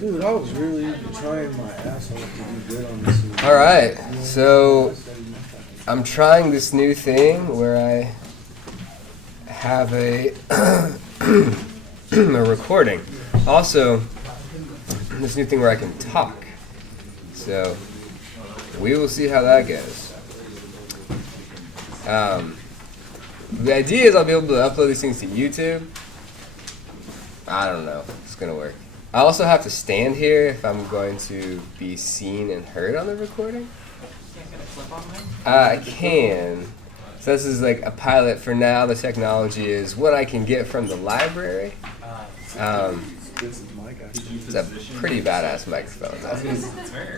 Dude, I was really trying my ass off to do good on this one. All right, so I'm trying this new thing where I have a a recording. Also, this new thing where I can talk. So we will see how that goes. The idea is I'll be able to upload these things to YouTube. I don't know if it's going to work. I also have to stand here if I'm going to be seen and heard on the recording. I can. So this is like a pilot for now. The technology is what I can get from the library. It's a pretty badass microphone.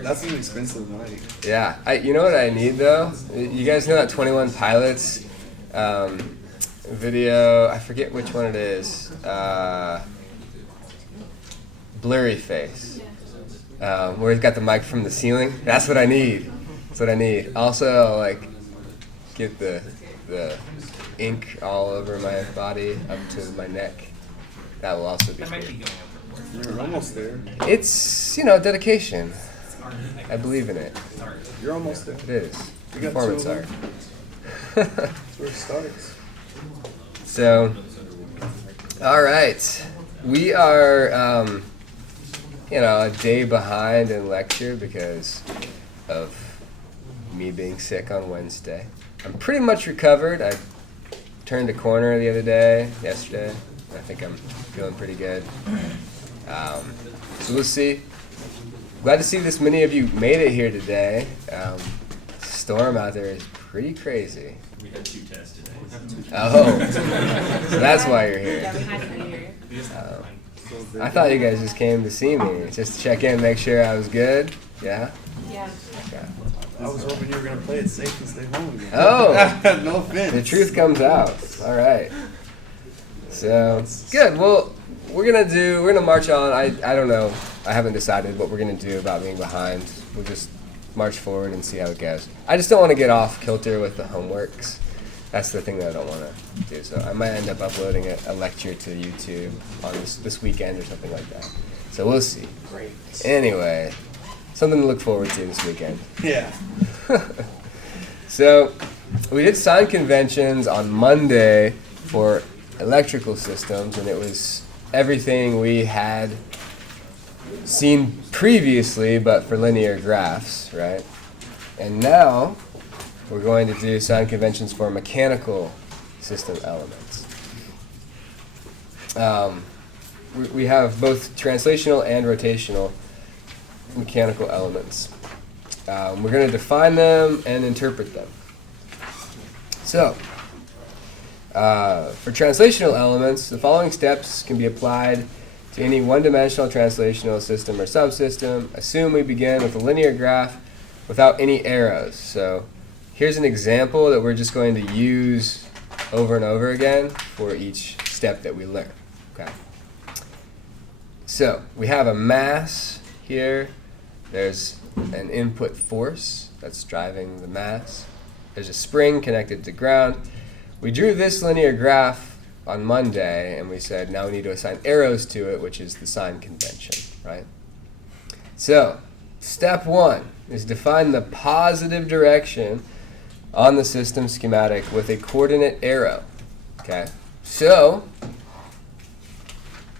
That's an expensive mic. Yeah. You know what I need though? You guys know that 21 Pilots video? I forget which one it is. Blurry face. Where he's got the mic from the ceiling. That's what I need. That's what I need. Also, like, get the ink all over my body up to my neck. That will also be good. You're almost there. It's, dedication. I believe in it. You're almost there. It is. You got Performance two of art. them. That's where it starts. So, all right. We are, a day behind in lecture because of me being sick on Wednesday. I'm pretty much recovered. I turned a corner yesterday. I think I'm feeling pretty good. So we'll see. Glad to see this many of you made it here today. Storm out there is pretty crazy. We had 2 tests today. Oh, so that's why you're here. Yeah, we had to be here. I thought you guys just came to see me, just to check in, make sure I was good. Yeah? Yeah. Okay. I was hoping you were going to play it safe and stay home again. Oh! No offense. The truth comes out. All right. So, good. Well, we're gonna march on. I don't know. I haven't decided what we're gonna do about being behind. We'll just march forward and see how it goes. I just don't want to get off kilter with the homeworks. That's the thing that I don't want to do. So I might end up uploading a lecture to YouTube on this weekend or something like that. So we'll see. Great. Anyway, something to look forward to this weekend. Yeah. So we did sign conventions on Monday for electrical systems, and it was everything we had seen previously, but for linear graphs, right? And now we're going to do sign conventions for mechanical system elements. We have both translational and rotational mechanical elements. We're going to define them and interpret them. So, for translational elements, the following steps can be applied to any one-dimensional translational system or subsystem. Assume we begin with a linear graph without any arrows. So here's an example that we're just going to use over and over again for each step that we learn. Okay. So we have a mass here. There's an input force that's driving the mass. There's a spring connected to ground. We drew this linear graph on Monday, and we said now we need to assign arrows to it, which is the sign convention, right? So, step 1 is define the positive direction on the system schematic with a coordinate arrow, okay? So,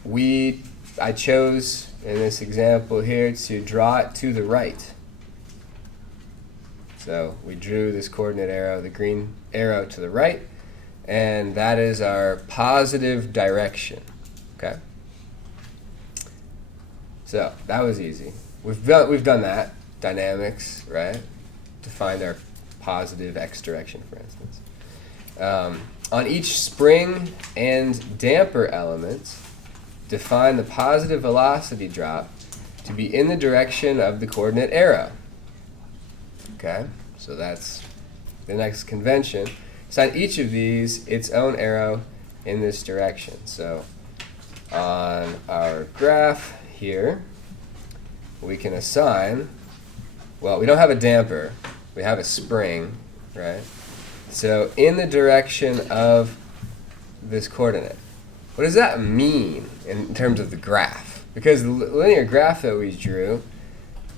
I chose, in this example here, to draw it to the right. So, we drew this coordinate arrow, the green arrow to the right, and that is our positive direction, okay? So that was easy. We've done that, dynamics, right? To find our positive x direction, for instance. On each spring and damper element, define the positive velocity drop to be in the direction of the coordinate arrow. Okay, so that's the next convention. Assign each of these its own arrow in this direction. So on our graph here, we can assign, well, we don't have a damper, we have a spring, right? So in the direction of this coordinate. What does that mean in terms of the graph? because the linear graph that we drew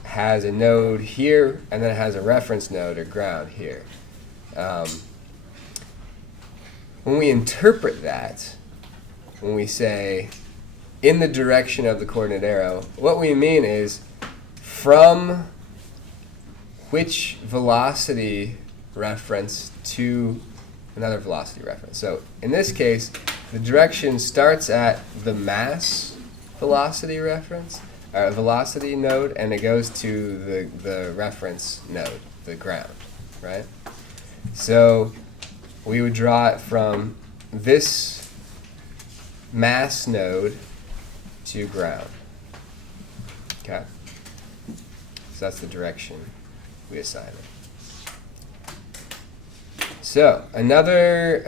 has a node here, and then it has a reference node or ground here. When we interpret that, when we say in the direction of the coordinate arrow, what we mean is from which velocity reference to another velocity reference. So in this case, the direction starts at the mass velocity reference, or velocity node, and it goes to the reference node, the ground, right? So we would draw it from this mass node to ground. Okay? So that's the direction we assign it. So another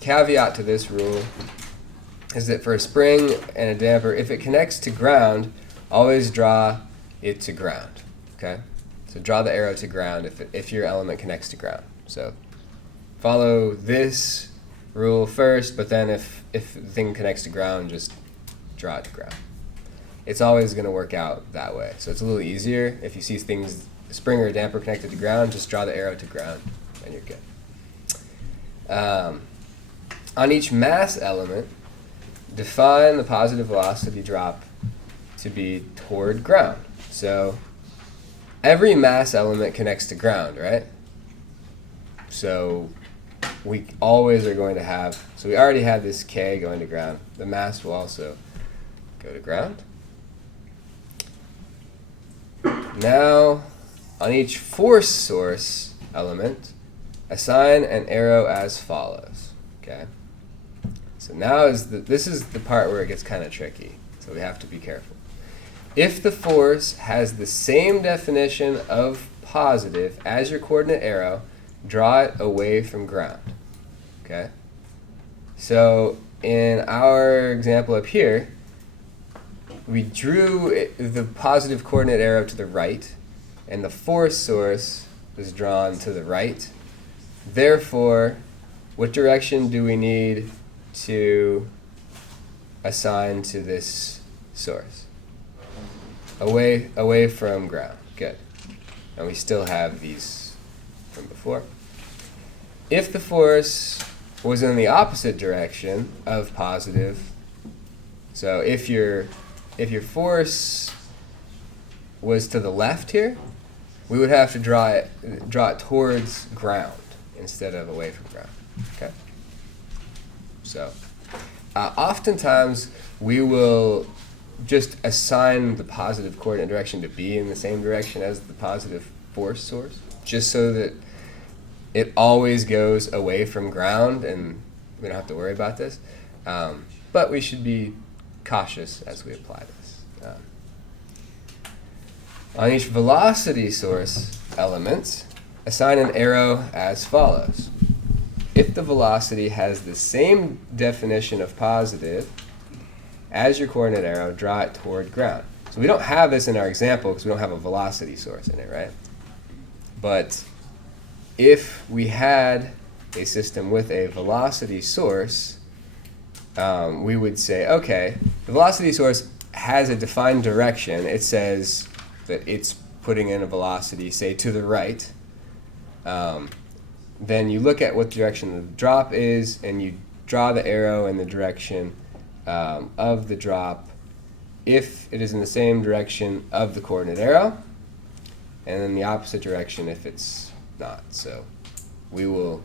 caveat to this rule is that for a spring and a damper, if it connects to ground, always draw it to ground. Okay? So draw the arrow to ground if your element connects to ground. So follow this rule first, but then if the thing connects to ground, just draw it to ground. It's always going to work out that way. So it's a little easier. If you see things, a spring or a damper connected to ground, just draw the arrow to ground, and you're good. On each mass element, define the positive velocity drop to be toward ground. So every mass element connects to ground, right? So we always are going to have, so we already have this K going to ground. The mass will also go to ground. Now, on each force source element, assign an arrow as follows. Okay? So now this is the part where it gets kind of tricky. So we have to be careful. If the force has the same definition of positive as your coordinate arrow, draw it away from ground. Okay? So in our example up here, we drew the positive coordinate arrow to the right, and the force source was drawn to the right. Therefore, what direction do we need to assign to this source? Away from ground. Good. And we still have these from before. If the force was in the opposite direction of positive, so if your force was to the left here, we would have to draw it towards ground instead of away from ground. Okay. So oftentimes we will just assign the positive coordinate direction to be in the same direction as the positive force source, just so that it always goes away from ground and we don't have to worry about this. But we should be cautious as we apply this. On each velocity source element, assign an arrow as follows. If the velocity has the same definition of positive as your coordinate arrow, draw it toward ground. So we don't have this in our example because we don't have a velocity source in it, right? But if we had a system with a velocity source, we would say, okay, the velocity source has a defined direction. It says that it's putting in a velocity, say, to the right. Then you look at what direction the drop is, and you draw the arrow in the direction of the drop if it is in the same direction of the coordinate arrow, and then the opposite direction if it's not. So we will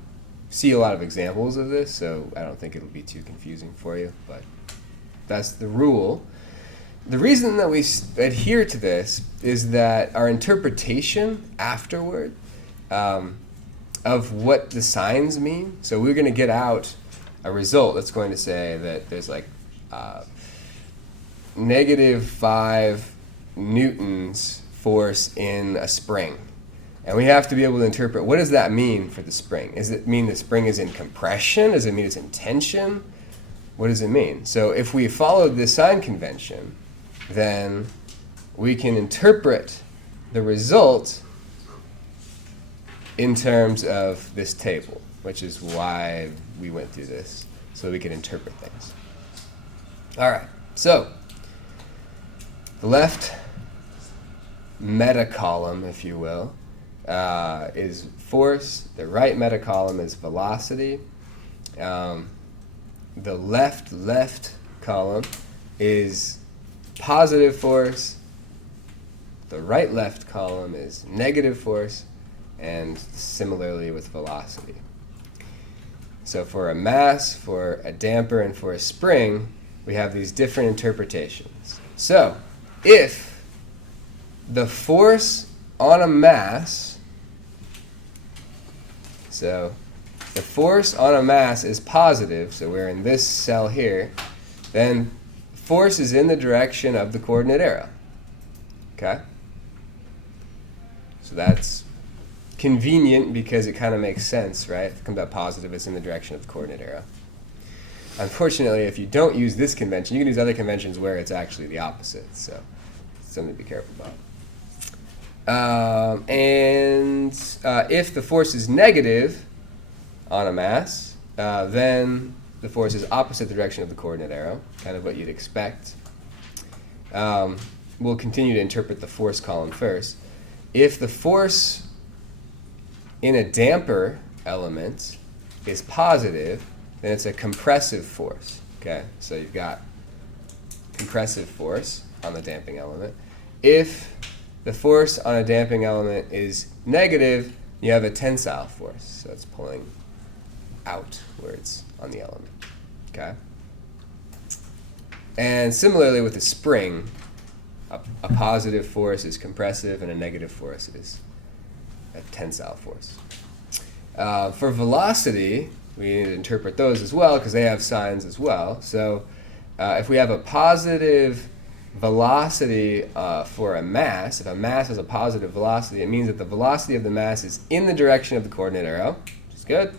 see a lot of examples of this, so I don't think it'll be too confusing for you, but that's the rule. The reason that we adhere to this is that our interpretation afterward of what the signs mean, so we're going to get out a result that's going to say that there's like -5 newtons force in a spring. And we have to be able to interpret, what does that mean for the spring? Does it mean the spring is in compression? Does it mean it's in tension? What does it mean? So if we followed this sign convention, then we can interpret the result in terms of this table, which is why we went through this, so we can interpret things. All right, so The left meta column, if you will, is force. The right meta column is velocity. The left column is positive force. The right left column is negative force, and similarly with velocity. So for a mass, for a damper, and for a spring, we have these different interpretations. So if the force on a mass, so the force on a mass is positive, so we're in this cell here, then force is in the direction of the coordinate arrow. Okay? So that's convenient because it kind of makes sense, right? If it comes out positive, it's in the direction of the coordinate arrow. Unfortunately, if you don't use this convention, you can use other conventions where it's actually the opposite, so something to be careful about. If the force is negative on a mass, then the force is opposite the direction of the coordinate arrow, kind of what you'd expect. We'll continue to interpret the force column first. If the force in a damper element is positive, then it's a compressive force. Okay, so you've got compressive force on the damping element. If the force on a damping element is negative, you have a tensile force, so it's pulling out where it's on the element. Okay? And similarly with a spring, a positive force is compressive and a negative force is a tensile force. For velocity, we need to interpret those as well because they have signs as well. So if we have a positive velocity for a mass, if a mass has a positive velocity, it means that the velocity of the mass is in the direction of the coordinate arrow, which is good.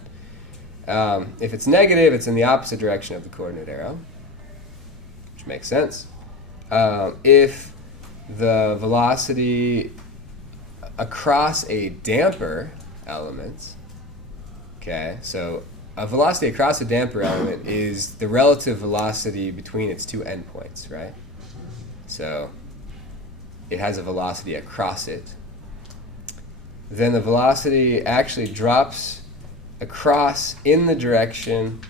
If it's negative, it's in the opposite direction of the coordinate arrow, which makes sense. If the velocity across a damper element, okay, so a velocity across a damper element is the relative velocity between its two endpoints, right? So it has a velocity across it. Then the velocity actually drops across in the direction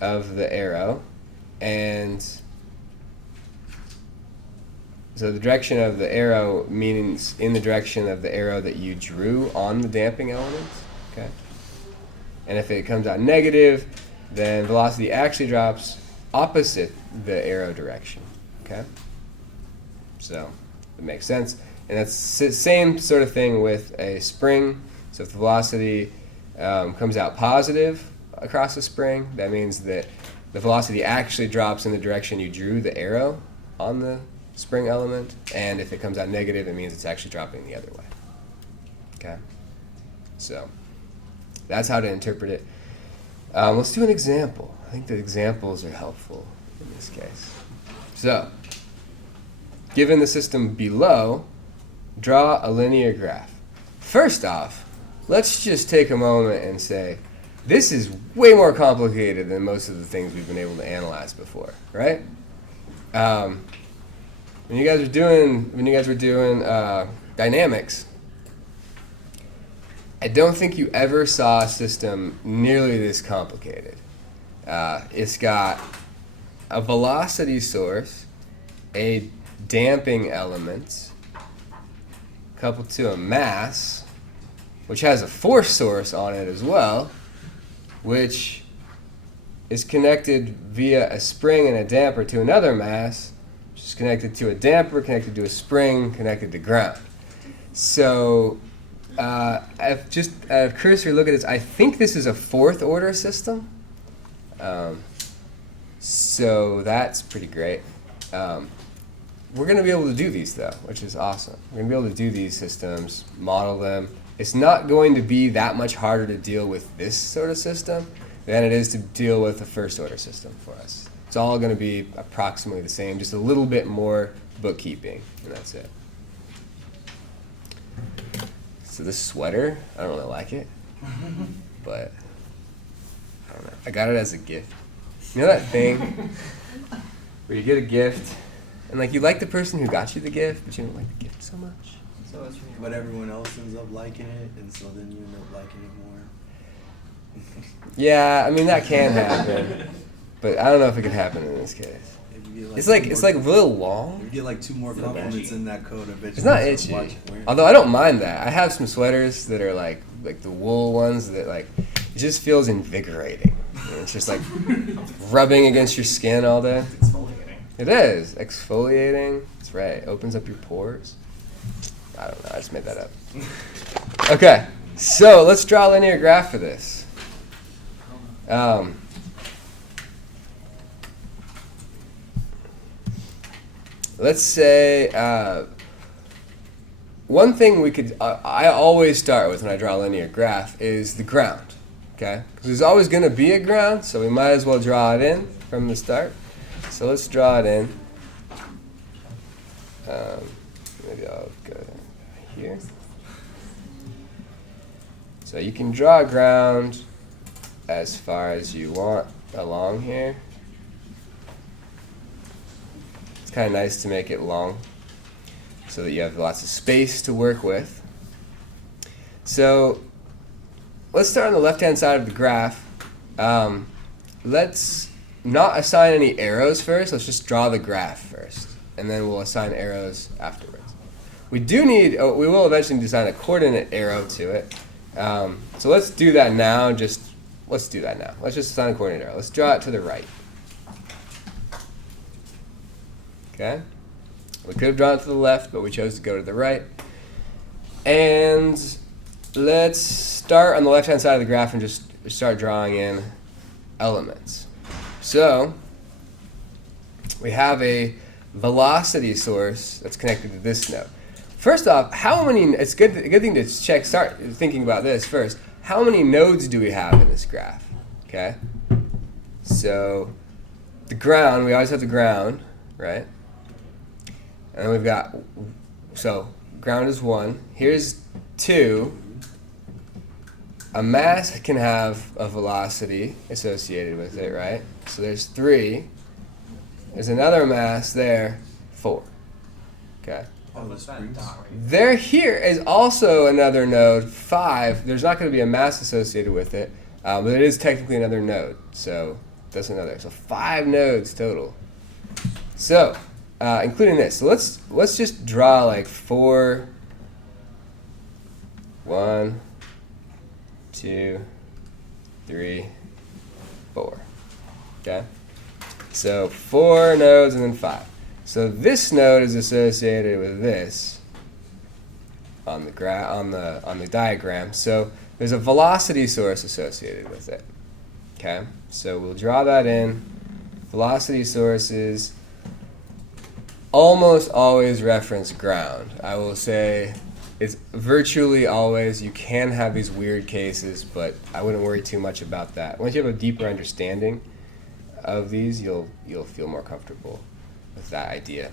of the arrow, and so the direction of the arrow means in the direction of the arrow that you drew on the damping element, okay? And if it comes out negative, then velocity actually drops opposite the arrow direction, okay? So it makes sense. And that's the same sort of thing with a spring. So if the velocity comes out positive across a spring, that means that the velocity actually drops in the direction you drew the arrow on the spring element. And if it comes out negative, it means it's actually dropping the other way. Okay? So that's how to interpret it. Let's do an example. I think the examples are helpful in this case. So, given the system below, draw a linear graph. First off, let's just take a moment and say, this is way more complicated than most of the things we've been able to analyze before, right? When you guys were doing dynamics, I don't think you ever saw a system nearly this complicated. It's got a velocity source, a damping element, coupled to a mass, which has a force source on it as well, which is connected via a spring and a damper to another mass, which is connected to a damper, connected to a spring, connected to ground. So I've just at a cursory look at this, I think this is a fourth order system. So that's pretty great. We're going to be able to do these though, which is awesome. We're going to be able to do these systems, model them. It's not going to be that much harder to deal with this sort of system than it is to deal with a first order system for us. It's all going to be approximately the same, just a little bit more bookkeeping, and that's it. So this sweater, I don't really like it, but I don't know. I got it as a gift. You know that thing where you get a gift And like you like the person who got you the gift, but you don't like the gift so much. So it's from your But everyone else ends up liking it, and so then you end up liking it more. Yeah, I mean that can happen, but I don't know if it could happen in this case. If you get, It's like two it's more- like real long. If you get like 2 more compliments in that code, I bet you It's not just itchy. watch it wear. Although I don't mind that. I have some sweaters that are like the wool ones that like it just feels invigorating. You know, it's just like rubbing against your skin all day. exfoliating. It is exfoliating. That's right. Opens up your pores. I don't know. I just made that up. Okay, so let's draw a linear graph for this. Let's say one thing we could I always start with when I draw a linear graph is the ground. Okay, because there's always going to be a ground, so we might as well draw it in from the start. So let's draw it in. Maybe I'll go here. So you can draw a ground as far as you want along here. It's kind of nice to make it long so that you have lots of space to work with. So let's start on the left-hand side of the graph. Let's not assign any arrows first. Let's just draw the graph first, and then we'll assign arrows afterwards. We we will eventually assign a coordinate arrow to it. So let's do that now. Let's do that now. Let's just assign a coordinate arrow. Let's draw it to the right. Okay? We could have drawn it to the left, but we chose to go to the right. And let's start on the left-hand side of the graph and just start drawing in elements. So we have a velocity source that's connected to this node. First off, it's a good thing to start thinking about this first. How many nodes do we have in this graph? Okay? So the ground, we always have the ground, right? And then we've got, so ground is 1. Here's 2. A mass can have a velocity associated with it, right? So there's 3. There's another mass there, 4. Okay? What's that dot right There here is also another node, 5. There's not going to be a mass associated with it, but it is technically another node. So that's another. So 5 nodes total. So including this. So let's just draw like 4. 1, 2, 3, 4. Okay? So 4 nodes and then 5. So this node is associated with this on the diagram. So there's a velocity source associated with it. Okay? So we'll draw that in. Velocity sources almost always reference ground. I will say it's virtually always. You can have these weird cases, but I wouldn't worry too much about that. Once you have a deeper understanding of these, you'll feel more comfortable with that idea.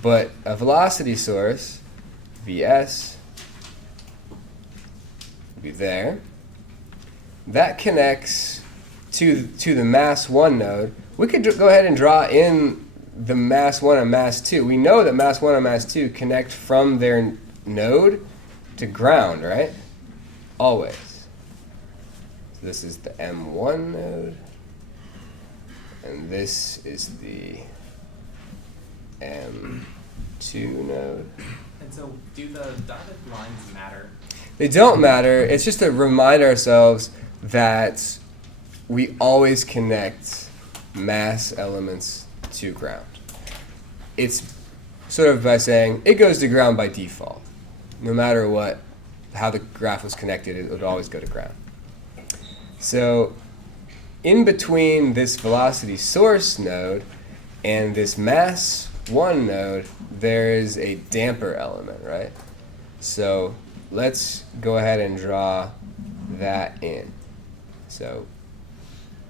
But a velocity source, Vs, will be there. That connects to the mass 1 node. We could go ahead and draw in the mass 1 and mass 2. We know that mass 1 and mass 2 connect from their node to ground, right? Always. So this is the M1 node, and this is the M2 node. And so, do the dotted lines matter? They don't matter. It's just to remind ourselves that we always connect mass elements to ground. It's sort of by saying it goes to ground by default. No matter how the graph was connected, it would always go to ground. So in between this velocity source node and this mass 1 node, there is a damper element, right? So let's go ahead and draw that in. So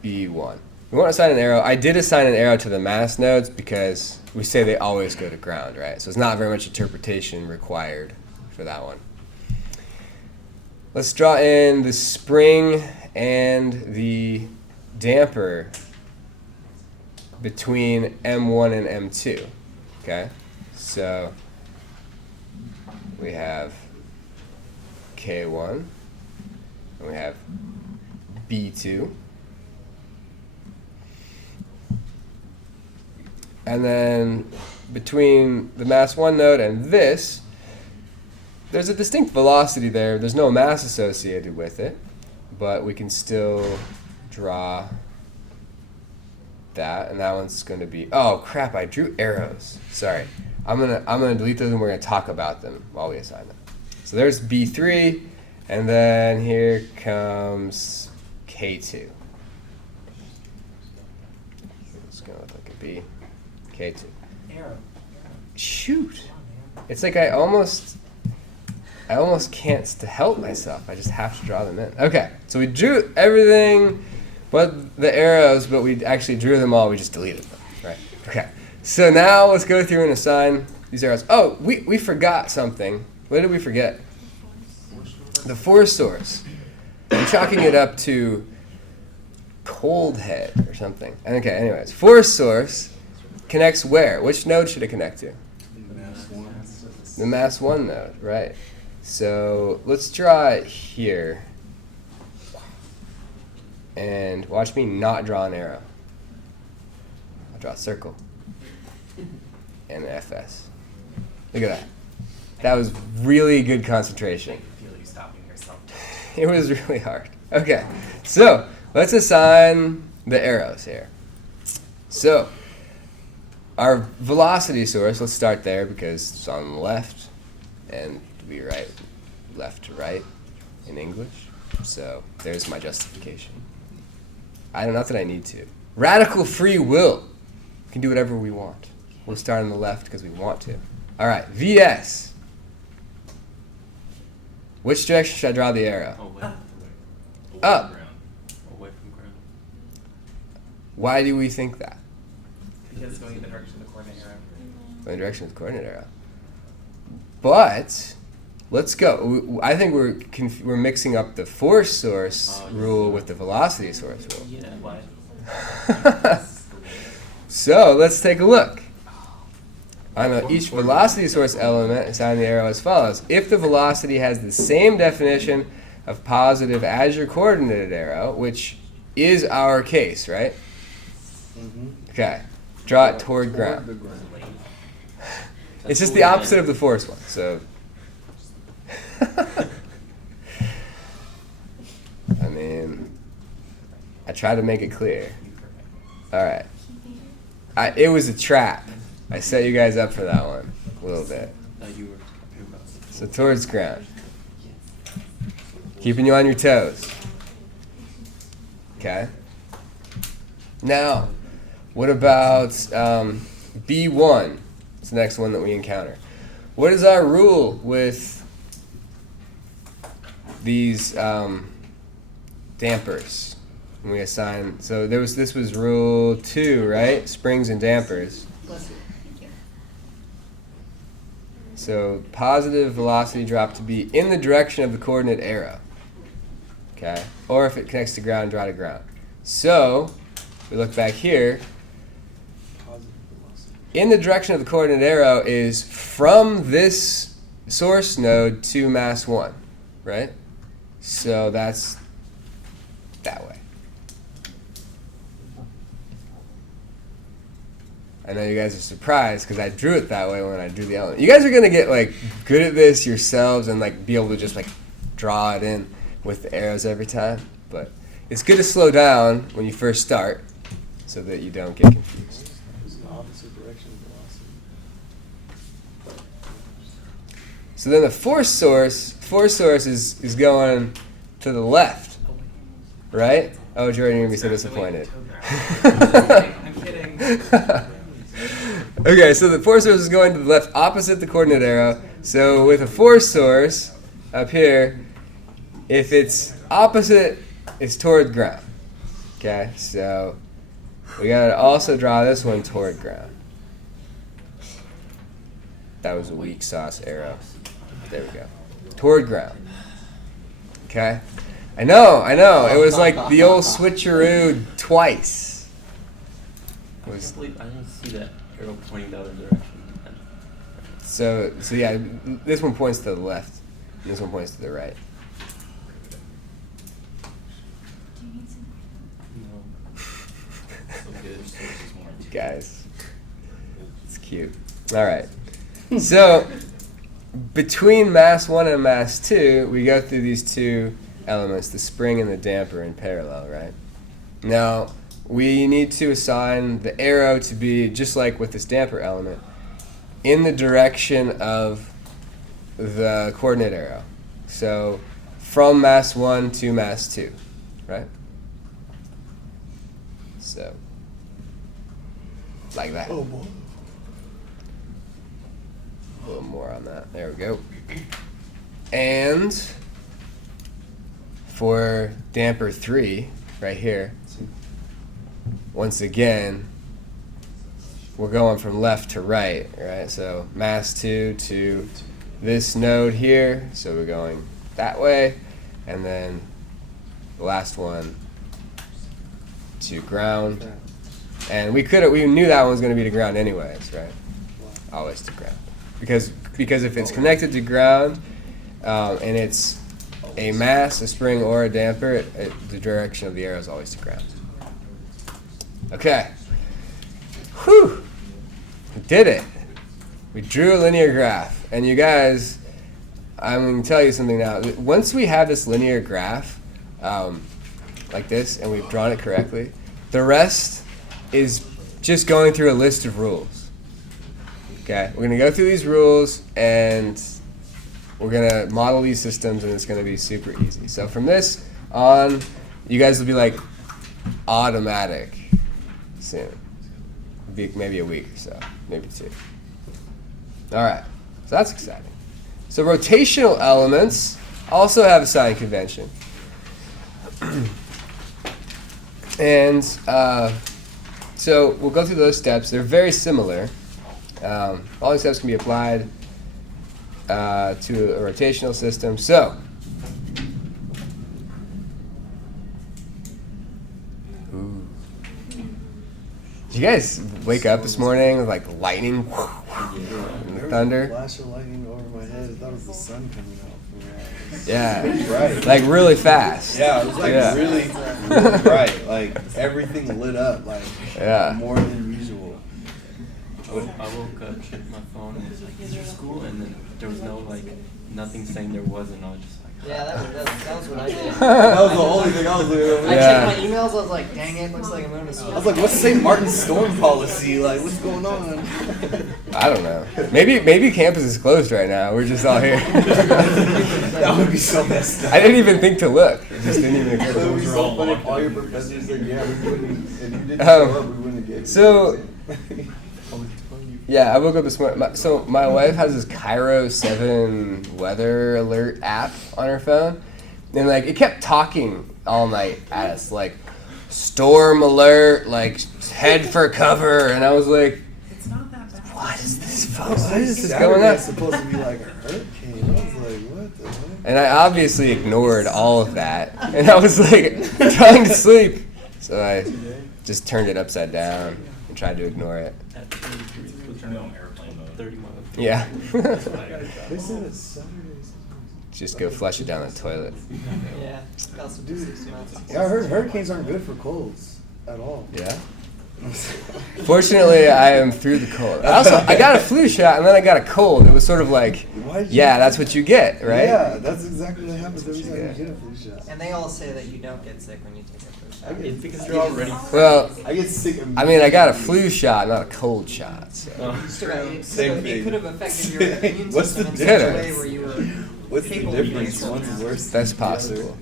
B1. We won't assign an arrow. I did assign an arrow to the mass nodes because we say they always go to ground, right? So it's not very much interpretation required for that one. Let's draw in the spring and the damper between M1 and M2. Okay, so we have K1, and we have B2. And then between the mass 1 node and this, there's a distinct velocity there. There's no mass associated with it, but we can still draw that, and that one's going to be, oh crap, I drew arrows. Sorry. I'm gonna delete those and we're gonna talk about them while we assign them. So there's B3, and then here comes K2. It's gonna look like a B. K2. Arrow. Shoot. It's like I almost can't help myself. I just have to draw them in. Okay, so we drew everything but the arrows, but we actually drew them all. We just deleted them. Right. Okay. So now let's go through and assign these arrows. Oh, we forgot something. What did we forget? The force source. I'm chalking it up to cold head or something. Okay, anyways. Force source connects where? Which node should it connect to? Mass 1. The mass 1 node, right. So let's draw it here. And watch me not draw an arrow. I'll draw a circle. And FS. Look at that. That was really good concentration. I feel you stopping yourself. It was really hard. Okay, so let's assign the arrows here. So our velocity source, let's start there because it's on the left, and we write left to right in English. So there's my justification. Not that I need to. Radical free will. We can do whatever we want. We'll start on the left because we want to. All right, VS. Which direction should I draw the arrow? Away from Up. ground. Away from ground. Why do we think that? Because it's going in the direction of the coordinate arrow. In the direction of the coordinate arrow. But let's go. I think we're mixing up the force source rule with the velocity source rule. Yeah. What? So let's take a look. On each velocity source element, assign the arrow as follows. If the velocity has the same definition of positive as your coordinated arrow, which is our case, right? Mm-hmm. Okay. Draw it toward ground. It's just the opposite of the force one, so. I mean, I try to make it clear. All right. It was a trap. I set you guys up for that one a little bit. You were. So towards ground. Keeping you on your toes. Okay. Now, what about B1? It's the next one that we encounter. What is our rule with these dampers? When we assign, so this was rule 2, right? Springs and dampers. So positive velocity drop to be in the direction of the coordinate arrow. Okay? Or if it connects to ground, draw to ground. So we look back here. Positive velocity. In the direction of the coordinate arrow is from this source node to mass 1, right? So that's that way. I know you guys are surprised because I drew it that way when I drew the element. You guys are gonna get like good at this yourselves and like be able to just like draw it in with the arrows every time. But it's good to slow down when you first start so that you don't get confused. It's the opposite direction of velocity. So then the force source is going to the left, right? Oh, Jordan, you're gonna be so disappointed. I'm kidding. Okay, so the force source is going to the left opposite the coordinate arrow. So with a force source up here, if it's opposite, it's toward ground. Okay, so we gotta also draw this one toward ground. That was a weak sauce arrow. There we go. Toward ground. Okay? I know. It was like the old switcheroo twice. I can't believe I didn't see that arrow pointing the other direction. So yeah, this one points to the left, and this one points to the right. No. So good. Guys, it's cute. All right. So between mass 1 and mass 2, we go through these two elements, the spring and the damper, in parallel, right? Now, we need to assign the arrow to be, just like with this damper element, in the direction of the coordinate arrow. So from mass 1 to mass 2, right? So, like that. Oh boy. A little more on that. There we go. And for damper 3, right here, once again, we're going from left to right, right? So mass 2 to this node here, so we're going that way, and then the last one to ground. And we knew that one was going to be to ground anyways, right? Always to ground. Because if it's connected to ground, and it's a mass, a spring, or a damper, the direction of the arrow is always to ground. Okay. Whew. We did it. We drew a linear graph. And you guys, I'm going to tell you something now. Once we have this linear graph, like this, and we've drawn it correctly, the rest is just going through a list of rules. Okay, we're going to go through these rules, and we're going to model these systems, and it's going to be super easy. So from this on, you guys will be like automatic soon. Maybe a week or so, maybe 2. All right, so that's exciting. So rotational elements also have a sign convention. And so we'll go through those steps. They're very similar. All these steps can be applied to a rotational system. So, did you guys wake up this morning with like lightning and There was thunder? a flash of lightning over my head. I thought it was the sun coming out from where I was. Yeah, Right. like really fast. Yeah, it was like Yeah. really bright. Like everything lit up, like Yeah. more than usual. I woke up, checked my phone, and was like, "Is there school?" And then there was no nothing saying there wasn't. I was just like, Yeah, that was what I did. That was the only thing I was doing. I Yeah. checked my emails. I was like, dang it, looks like I'm going to school. I was like, what's St. Martin's storm policy? Like, what's going on? I don't know. Maybe campus is closed right now. We're just all here. That would be so messed up. I didn't even think to look. It just didn't even occur It to would me. be so funny if all your professors said, yeah, we wouldn't, if you didn't Um, show up, we wouldn't have given so- you. Yeah, I woke up this morning. So my wife has this Cairo 7 weather alert app on her phone, and like it kept talking all night at us, like storm alert, like head for cover, and I was like, It's not that bad. what is this phone? Why What is this Saturday going on? is supposed to be like a hurricane. I was like, what the heck? And I obviously ignored all of that, and I was like trying to sleep, so I just turned it upside down and tried to ignore it. at 30 degrees, put it on airplane mode. 30 miles. Yeah. They said it's Saturday. Just go flush it down the toilet. Yeah, got some Dude, months. yeah, I heard hurricanes aren't good for colds at all. Yeah. Fortunately, I am through the cold. I got a flu shot and then I got a cold. It was sort of like, Why did you- yeah, that's what you get, right? Yeah, that's exactly what happens every time Yeah. you get a flu shot. And they all say that you don't get sick when you take a flu I shot. get- It's because you're already. Well, I get sick. I mean, I got a flu shot, not a cold shot. So. You still got- it Same could've- thing. It could have affected your immune What's system the in such a way difference? where you were What's the capable of getting difference? something One's else. worse. That's than the other. possible.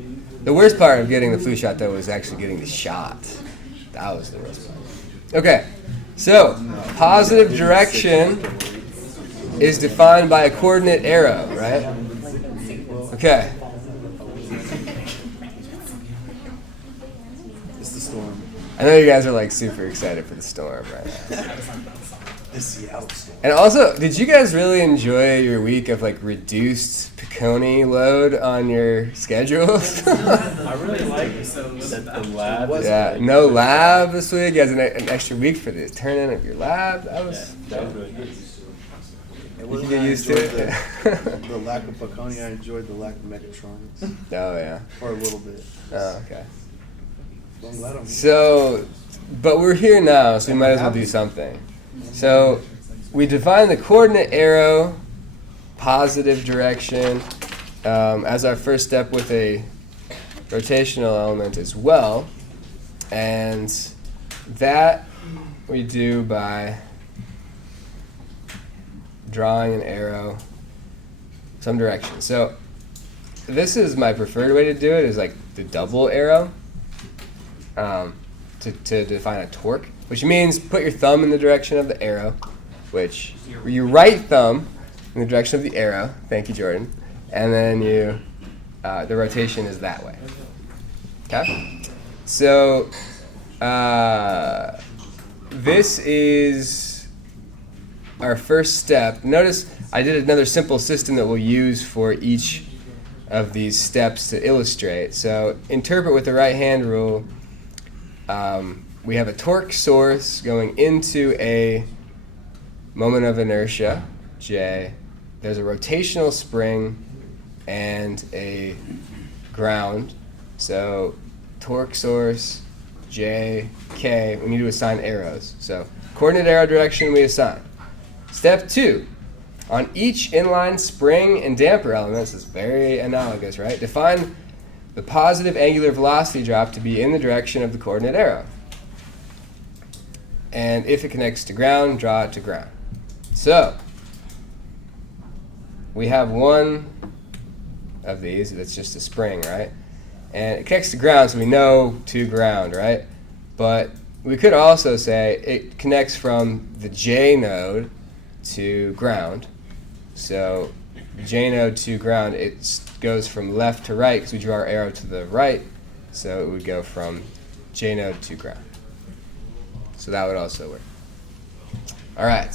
The worst part of getting the flu shot, though, was actually getting the shot. That was the worst part. Okay, so positive direction is defined by a coordinate arrow, right? Okay. It's the storm. I know you guys are like super excited for the storm right now. It's the outstorm. And also, did you guys really enjoy your week of like reduced Piccone load on your schedules? I really like that the lab. Was- Yeah, no lab this week. You guys had an extra week for the turn in of your lab. That was That was really good. You can get used to it. The lack of Baconia, I enjoyed the lack of Mechatronics. Oh, yeah. For a little bit. Oh, okay. Well, I'm glad I'm here. So, but we're here now, so we might as well do something. So, we define the coordinate arrow, positive direction, as our first step with a rotational element as well. And that we do by drawing an arrow some direction. So this is my preferred way to do it, is like the double arrow, to define a torque, which means put your thumb in the direction of the arrow, which your right thumb in the direction of the arrow. Thank you, Jordan. And then the rotation is that way. Okay? So this is our first step. Notice I did another simple system that we'll use for each of these steps to illustrate. So interpret with the right hand rule. We have a torque source going into a moment of inertia, J. There's a rotational spring and a ground. So torque source, J, K. We need to assign arrows. So coordinate arrow direction we assign. Step 2. On each inline spring and damper elements, is very analogous, right? Define the positive angular velocity drop to be in the direction of the coordinate arrow. And if it connects to ground, draw it to ground. So we have one of these that's just a spring, right? And it connects to ground, so we know to ground, right? But we could also say it connects from the J node to ground. So J node to ground, it goes from left to right because we drew our arrow to the right. So it would go from J node to ground. So that would also work. All right.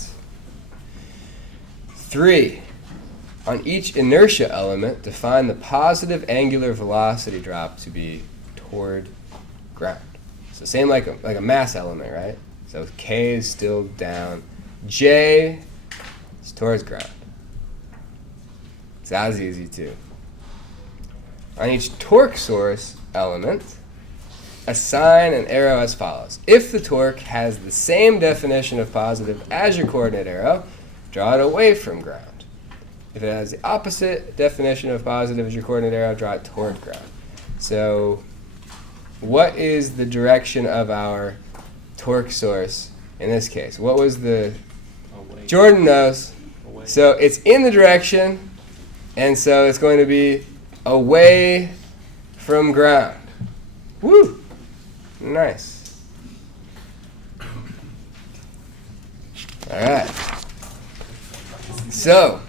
3. On each inertia element, define the positive angular velocity drop to be toward ground. So same like a mass element, right? So K is still down. J is towards ground. So that was easy too. On each torque source element, assign an arrow as follows. If the torque has the same definition of positive as your coordinate arrow, draw it away from ground. If it has the opposite definition of positive as your coordinate arrow, draw it toward ground. So what is the direction of our torque source in this case? What was the... Away. Jordan knows. Away. So it's in the direction, and so it's going to be away from ground. Woo! Nice. All right. So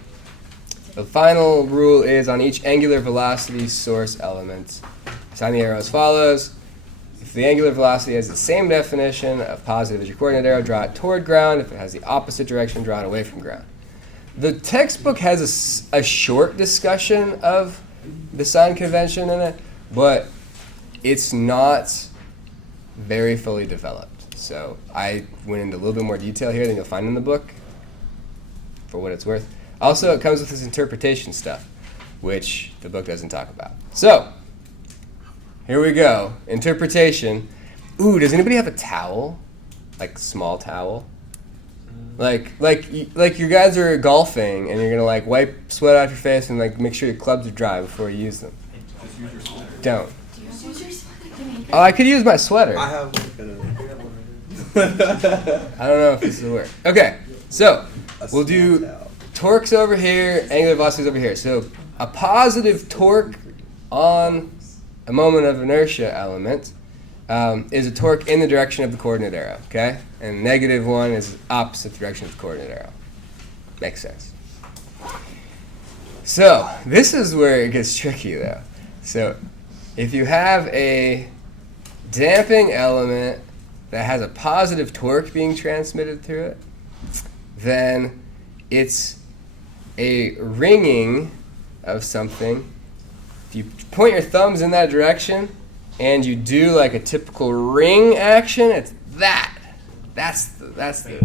the final rule is on each angular velocity source element, assign the arrow as follows. If the angular velocity has the same definition of positive as your coordinate arrow, draw it toward ground. If it has the opposite direction, draw it away from ground. The textbook has a short discussion of the sign convention in it, but it's not very fully developed. So I went into a little bit more detail here than you'll find in the book, for what it's worth. Also, it comes with this interpretation stuff, which the book doesn't talk about. So, here we go. Interpretation. Ooh, does anybody have a towel? Like small towel? Like you guys are golfing and you're gonna like wipe sweat off your face and like make sure your clubs are dry before you use them. Don't. Oh, I could use my sweater. I have I don't know if this will work. Okay, so we'll do torques over here, angular velocities over here. So a positive torque on a moment of inertia element is a torque in the direction of the coordinate arrow, okay? And negative one is opposite direction of the coordinate arrow. Makes sense. So this is where it gets tricky though. So if you have a damping element that has a positive torque being transmitted through it, then it's a ringing of something. If you point your thumbs in that direction and you do like a typical ring action, it's that. That's the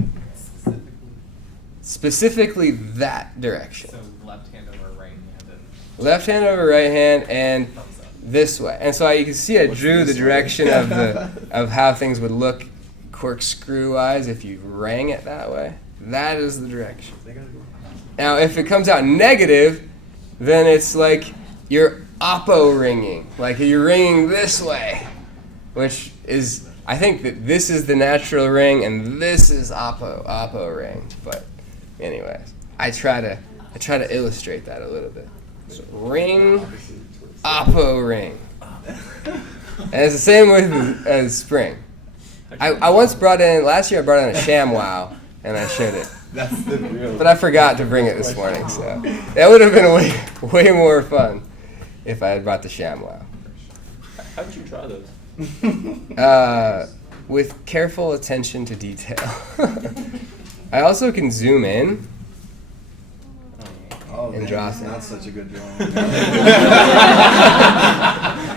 specifically that direction. So left hand over right hand and Left hand over right hand and thumbs up. this way. And so you can see I What's drew the this way? direction of how things would look corkscrew-wise if you rang it that way. That is the direction. They gotta go. Now, if it comes out negative, then it's like you're oppo ringing. Like you're ringing this way, which is, I think that this is the natural ring and this is oppo ring. But anyways, I try to illustrate that a little bit. So ring, oppo ring. And it's the same with as spring. I once last year I brought in a ShamWow and I showed it. That's the real. But I forgot to bring it this morning, so that would have been way more fun if I had brought the ShamWow. How'd you draw those? With careful attention to detail. I also can zoom in Oh, and man, draw it's things. not such a good drawing.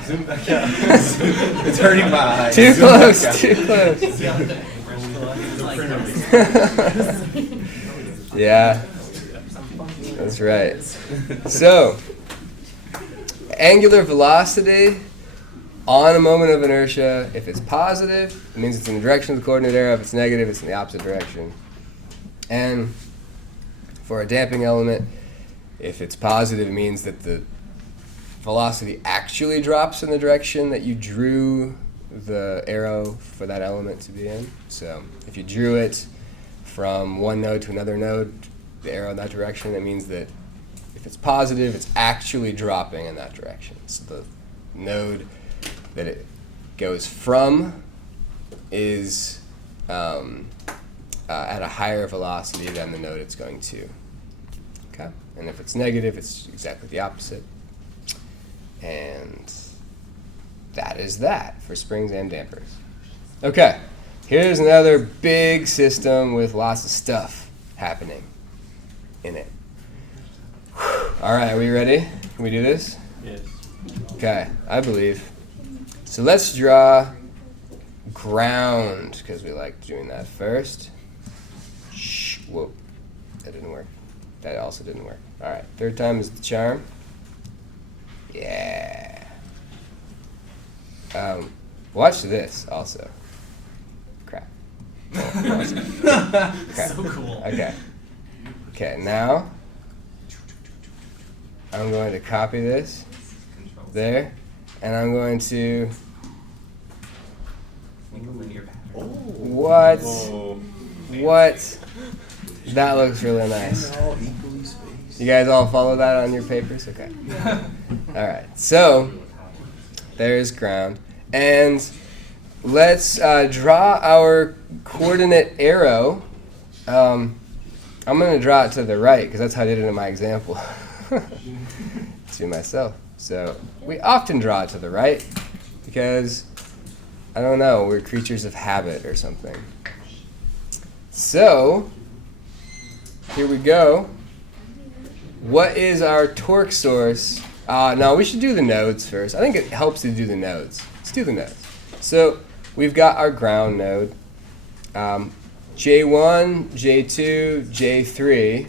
Zoom back out. It's hurting my eyes. Too Zoom back close, out. too close. Yeah, that's right. So, angular velocity on a moment of inertia, if it's positive, it means it's in the direction of the coordinate arrow. If it's negative, it's in the opposite direction. And for a damping element, if it's positive, it means that the velocity actually drops in the direction that you drew the arrow for that element to be in. So if you drew it from one node to another node, the arrow in that direction, it means that if it's positive, it's actually dropping in that direction. So the node that it goes from is at a higher velocity than the node it's going to. Okay? And if it's negative, it's exactly the opposite. And that is that for springs and dampers. Okay, here's another big system with lots of stuff happening in it. All right, are we ready? Can we do this? Yes. Okay, I believe. So let's draw ground, because we like doing that first. Shh, whoa, that didn't work. That also didn't work. All right, third time is the charm. Yeah. Watch this also. Crap. Crap. So cool. Okay. Okay, now I'm going to copy this there, and I'm going to Make a linear pattern. what? Whoa. What? That looks really nice. They're all equally spaced. You guys all follow that on your papers? Okay. All right. So there's ground. And let's draw our coordinate arrow. I'm going to draw it to the right because that's how I did it in my example to myself. So we often draw it to the right because, I don't know, we're creatures of habit or something. So here we go. What is our torque source? No, we should do the nodes first. I think it helps to do the nodes. Let's do the nodes. So we've got our ground node. J1, J2, J3.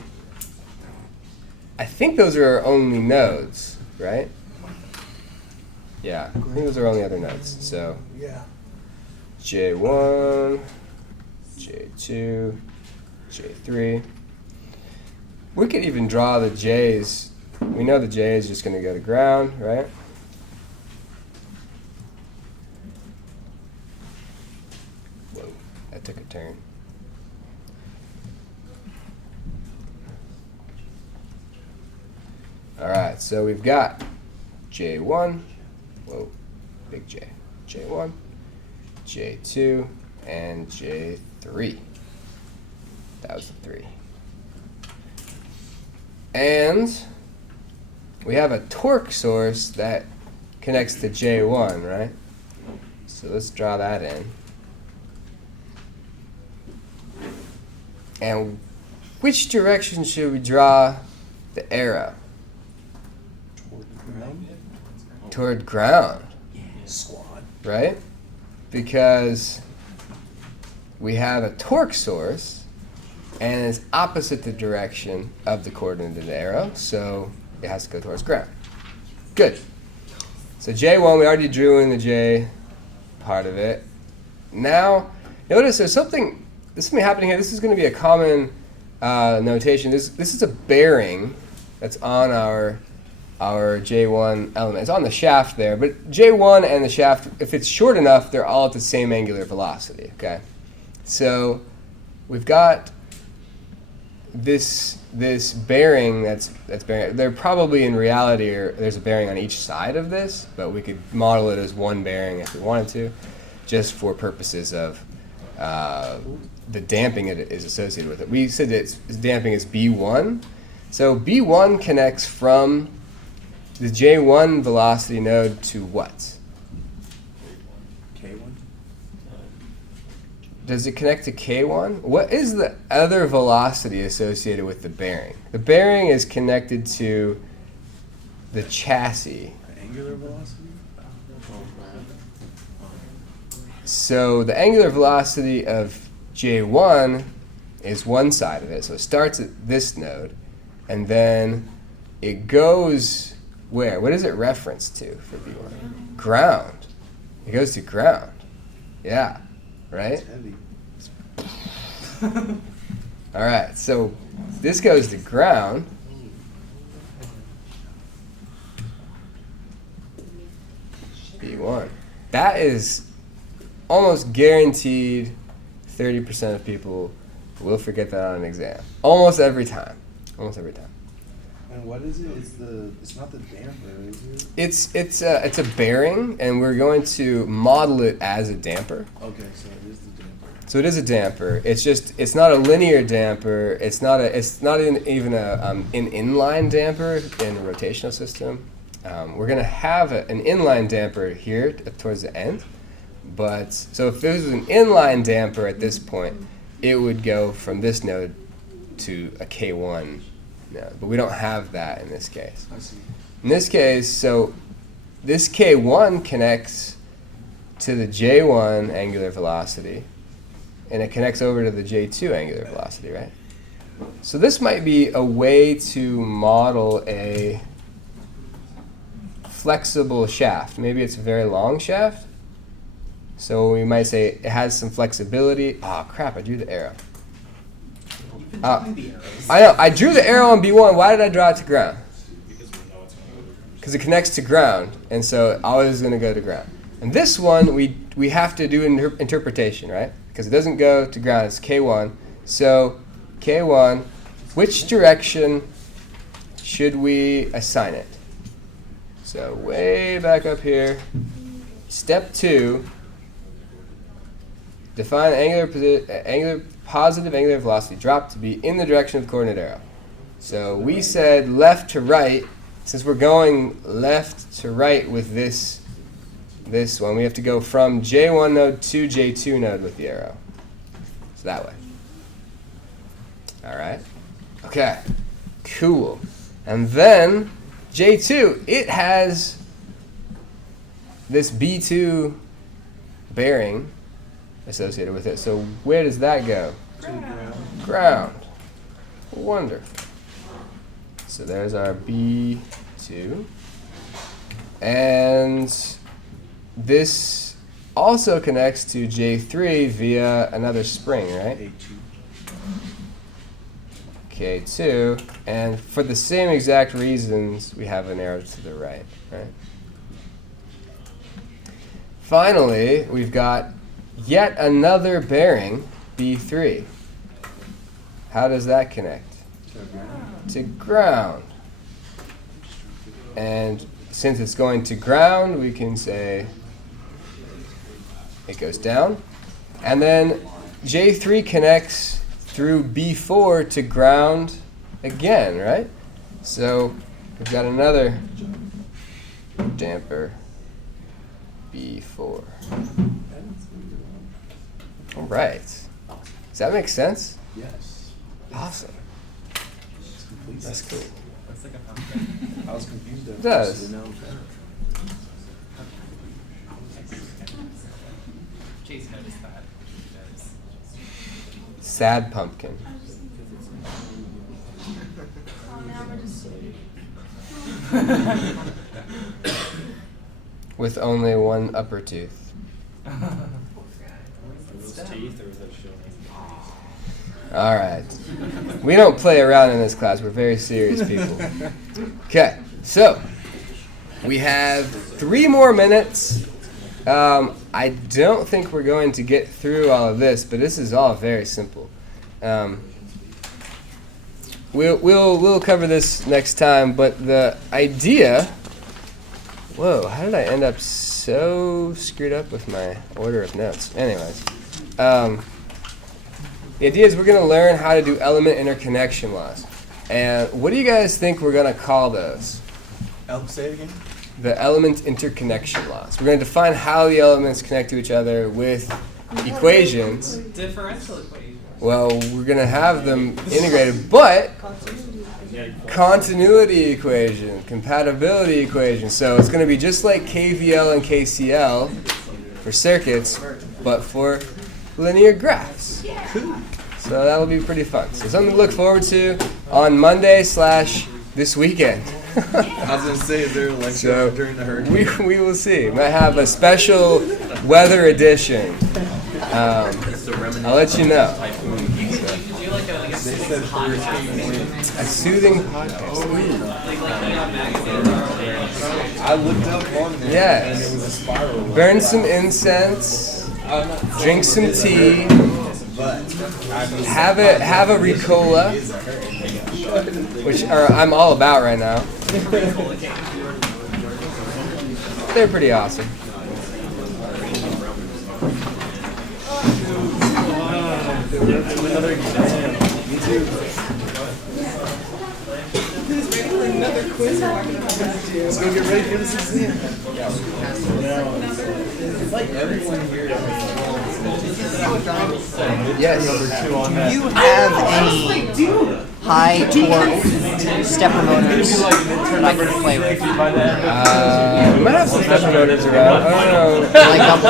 I think those are our only nodes, right? Yeah, I think those are only other nodes. So Yeah. J1, J2, J3. We could even draw the J's. We know the J is just going to go to ground, right? Whoa, that took a turn. All right, so we've got J1, whoa, big J, J1, J2, and J3. That was the 3. And we have a torque source that connects to J1, right? So let's draw that in. And which direction should we draw the arrow? Toward ground, Squad. right? Because we have a torque source and it's opposite the direction of the coordinated arrow, so it has to go towards ground. Good. So J1, we already drew in the J part of it. Now, notice there's something, this is going to be happening here. This is going to be a common notation. This is a bearing that's on our J1 element. It's on the shaft there, but J1 and the shaft, if it's short enough, they're all at the same angular velocity, okay? So we've got this bearing that's bearing. They're probably in reality, or there's a bearing on each side of this, but we could model it as one bearing if we wanted to, just for purposes of the damping it is associated with it. We said that its damping is B1. So B1 connects from the J1 velocity node to what? K1? Does it connect to K1? What is the other velocity associated with the bearing? The bearing is connected to the chassis. Angular velocity? So the angular velocity of J1 is one side of it. So it starts at this node, and then it goes where? What is it referenced to for B1? Ground. It goes to ground. Yeah, right? It's heavy. All right, so this goes to ground. B1. That is almost guaranteed 30% of people will forget that on an exam. Almost every time. Almost every time. And what is it? It's not the damper, is it? It's a bearing, and we're going to model it as a damper. Okay, so it is the damper. So it is a damper. It's not a linear damper. It's not even an inline damper in a rotational system. We're going to have an inline damper here towards the end. But so if this was an inline damper at this point, it would go from this node to a K1 node. But we don't have that in this case. I see. In this case, so this K1 connects to the J1 angular velocity, and it connects over to the J2 angular velocity, right? So this might be a way to model a flexible shaft. Maybe it's a very long shaft. So we might say it has some flexibility. Oh crap, I drew the arrow. The arrows. I know, I drew the arrow on B1. Why did I draw it to ground? Because it connects to ground, and so it always is going to go to ground. And this one, we have to do interpretation, right? Because it doesn't go to ground, it's K1. So K1, which direction should we assign it? So way back up here, step 2, define positive angular velocity drop to be in the direction of the coordinate arrow. So we said left to right. Since we're going left to right with this one, we have to go from J1 node to J2 node with the arrow. So that way. All right. Okay. Cool. And then J2, it has this B2 bearing associated with it. So where does that go? Ground. Wonderful. So there's our B2. And this also connects to J3 via another spring, right? K2. And for the same exact reasons, we have an arrow to the right, right? Finally, we've got yet another bearing, B3. How does that connect? To ground. And since it's going to ground, we can say it goes down. And then J3 connects through B4 to ground again, right? So we've got another damper, B4. All right. Does that make sense? Yes. Awesome. It's complete. That's cool. Looks like a pumpkin. I was confused at It does. first, you know. Chase noticed that. He does. Sad pumpkin. with only one upper tooth. All right. We don't play around in this class. We're very serious people. Okay, so we have 3 more minutes. I don't think we're going to get through all of this, but this is all very simple. We'll cover this next time, but the idea. Whoa! How did I end up so screwed up with my order of notes? Anyways, the idea is we're going to learn how to do element interconnection laws. And what do you guys think we're going to call those? Say it again. The element interconnection laws. We're going to define how the elements connect to each other with equations. Differential equation. Well, we're going to have them integrated, but continuity equation, compatibility equation. So it's going to be just like KVL and KCL for circuits, but for linear graphs. So that will be pretty fun. So something to look forward to on Monday / this weekend. I was gonna say, is there a lecture So during the hurricane? we will see. Might have a special weather edition. I'll let you know. They said hurricane wind. A soothing podcast. I looked up on there Yes. and it was a spiral. Burn some incense. Drink some tea. But Have a Ricola, which I'm all about right now. They're pretty awesome. another exam. Me too. Another quiz. Let's go get ready for this exam. It's like everyone here. Yes. Do you have any high torque stepper motors that I can play with? We might have some stepper motors around. I don't know. Like up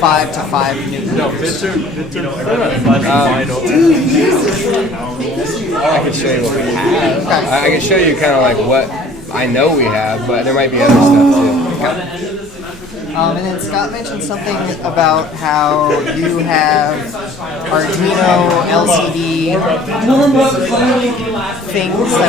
4.5 to 5 newtons. I can show you what we have. I can show you kind of like what I know we have, but there might be other stuff too. And then Scott mentioned something about how you have Arduino LCD things that